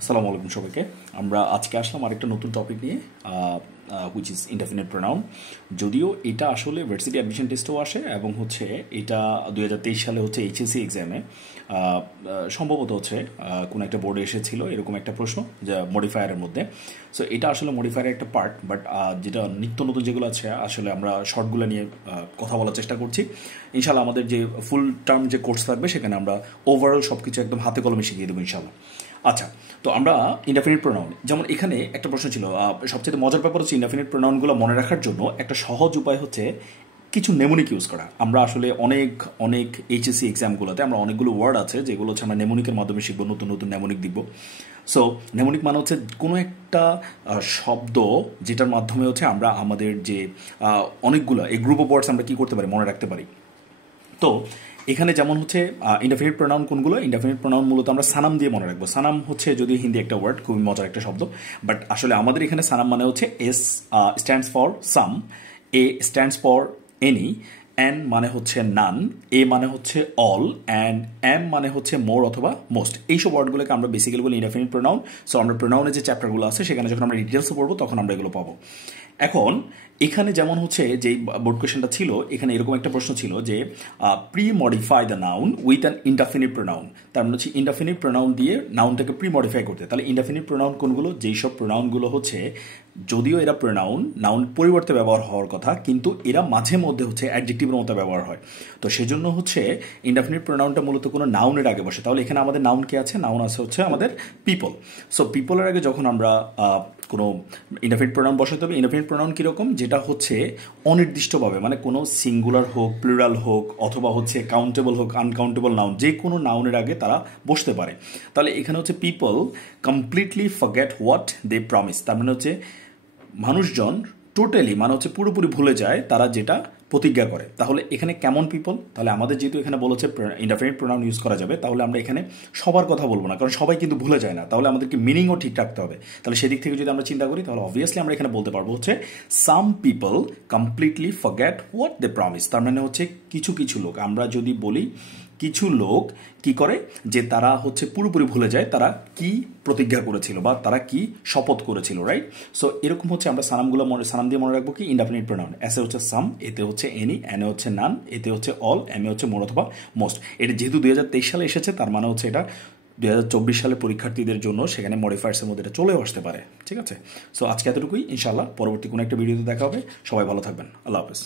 আসসালামু আলাইকুম সবাইকে। আমরা আজকে আসলাম আরেকটা নতুন টপিক নিয়ে, হুইচ ইজ ইনডেফিনিট প্রোনাউন। যদিও এটা আসলে ভার্সিটি অ্যাডমিশন টেস্টেও আসে এবং হচ্ছে এটা 2023 সালে হচ্ছে এইচএসসি এক্সামে সম্ভবত হচ্ছে কোনো একটা বোর্ডে এসেছিল এরকম একটা প্রশ্ন, যা মডিফায়ারের মধ্যে। সো এটা আসলে মডিফায়ারের একটা পার্ট, বাট যেটা নিত্য নতুন যেগুলো আছে আসলে আমরা শর্টগুলো নিয়ে কথা বলার চেষ্টা করছি। ইনশাল্লাহ আমাদের যে ফুল টার্ম যে কোর্স থাকবে সেখানে আমরা ওভারঅল সব কিছু একদম হাতে কলমে শিখিয়ে দেবো ইনশাল্লাহ। আচ্ছা, তো আমরা ইনডেফিনিট প্রোনাউন, যেমন এখানে একটা প্রশ্ন ছিল, সবচেয়ে মজার ব্যাপার হচ্ছে ইনডেফিনিট প্রোনাউনগুলো মনে রাখার জন্য একটা সহজ উপায় হচ্ছে কিছু নেমোনিক ইউজ করা। আমরা আসলে অনেক অনেক এইচএসসি এক্সামগুলোতে আমরা অনেকগুলো ওয়ার্ড আছে যেগুলো হচ্ছে আমরা নেমোনিকের মাধ্যমে শিখবো, নতুন নতুন নেমোনিক দিব। সো নেমোনিক মানে হচ্ছে কোনো একটা শব্দ যেটার মাধ্যমে হচ্ছে আমরা আমাদের যে অনেকগুলো এই গ্রুপ অফ ওয়ার্ডস আমরা কী করতে পারি, মনে রাখতে পারি। তো এখানে যেমন হচ্ছে ইনডেফিনিট প্রোনাউন কোনগুলো, ইনডেফিনিট প্রোনাউন মূলত আমরা সানাম দিয়ে মনে রাখবো। সানাম হচ্ছে যদিও হিন্দি একটা ওয়ার্ড, খুবই মজার একটা শব্দ, বাট আসলে আমাদের এখানে সানাম মানে হচ্ছে S stands for some, A stands for any, N মানে হচ্ছে নান, এ মানে হচ্ছে অল, অ্যান্ড এম মানে হচ্ছে মোর অথবা মোস্ট। এইসব ওয়ার্ডগুলোকে আমরা বেসিক্যালি বলি ইনডেফিনিট প্রোনাউন। সো আমরা প্রোনাউনের যে চ্যাপ্টারগুলো আছে সেখানে যখন আমরা ডিটেলসে পড়বো তখন আমরা এগুলো পাবো। এখন এখানে যেমন হচ্ছে যেই বোর্ড কোয়েশনটা ছিল, এখানে এরকম একটা প্রশ্ন ছিল যে pre modify the noun with an indefinite pronoun. তার মানে হচ্ছে ইনডেফিনিট প্রোনাউন দিয়ে নাউনটাকে প্রি মডিফাই করতে। তাহলে ইনডেফিনিট প্রোনাউন কোনগুলো, যেই সব প্রোনাউনগুলো হচ্ছে যদিও এরা প্রোনাউন নাউন পরিবর্তে ব্যবহার হওয়ার কথা, কিন্তু এরা মাঝে মধ্যে হচ্ছে অ্যাডজেক্টিভের মতো ব্যবহার হয়। তো সেজন্য হচ্ছে ইনডেফিনিট প্রোনাউনটা মূলত কোনো নাউনের আগে বসে। তাহলে এখানে আমাদের নাউন কে আছে, নাউন আছে হচ্ছে আমাদের পিপল। সো পিপলের আগে যখন আমরা কোনো ইনডেফিনিট প্রোনাউন বসাতে হবে, ইনডেফিনিট প্রোনাউন কীরকম, যেটা হচ্ছে অনির্দিষ্টভাবে, মানে কোনো সিঙ্গুলার হোক, প্লুরাল হোক, অথবা হচ্ছে কাউন্টেবল হোক, আনকাউন্টেবল নাউন, যে কোনো নাউনের আগে তারা বসতে পারে। তাহলে এখানে হচ্ছে people completely forget what they promise. তার মানে হচ্ছে মানুষজন টোটালি মানে হচ্ছে পুরোপুরি ভুলে যায় তারা যেটা প্রতিজ্ঞা করে। তাহলে এখানে কেমন পিপল, তাহলে আমাদের যেহেতু এখানে বলেছে ইনডেফিনিট প্রোনাউন ইউজ করা যাবে, তাহলে আমরা এখানে সবার কথা বলবো না, কারণ সবাই কিন্তু ভুলে যায় না। তাহলে আমাদেরকে মিনিংও ঠিক রাখতে হবে। তাহলে সেদিক থেকে যদি আমরা চিন্তা করি তাহলে অবভিয়াসলি আমরা এখানে বলতে পারবো হচ্ছে some people completely forget what they promise. তার মানে হচ্ছে কিছু কিছু লোক, আমরা যদি বলি কিছু লোক কি করে, যে তারা হচ্ছে পুরোপুরি ভুলে যায় তারা কি প্রতিজ্ঞা করেছিল বা তারা কি শপথ করেছিল, রাইট? সো এরকম হচ্ছে আমরা সানামগুলো সানাম দিয়ে মনে রাখবো কি ইনডেফিনিট প্রোনাউন। এসে হচ্ছে সাম, এতে হচ্ছে এনি, এনে হচ্ছে নান, এতে হচ্ছে অল, এমে হচ্ছে মোর অথবা মোস্ট। এটা যেহেতু 2023 সালে এসেছে, তার মানে হচ্ছে এটা 2024 সালে পরীক্ষার্থীদের জন্য সেখানে মডিফায়ার্সের মধ্যে এটা চলেও আসতে পারে। ঠিক আছে, সো আজকে এতটুকুই। ইনশাল্লাহ পরবর্তী কোনো একটা ভিডিওতে দেখা হবে। সবাই ভালো থাকবেন। আল্লাহ হাফেজ।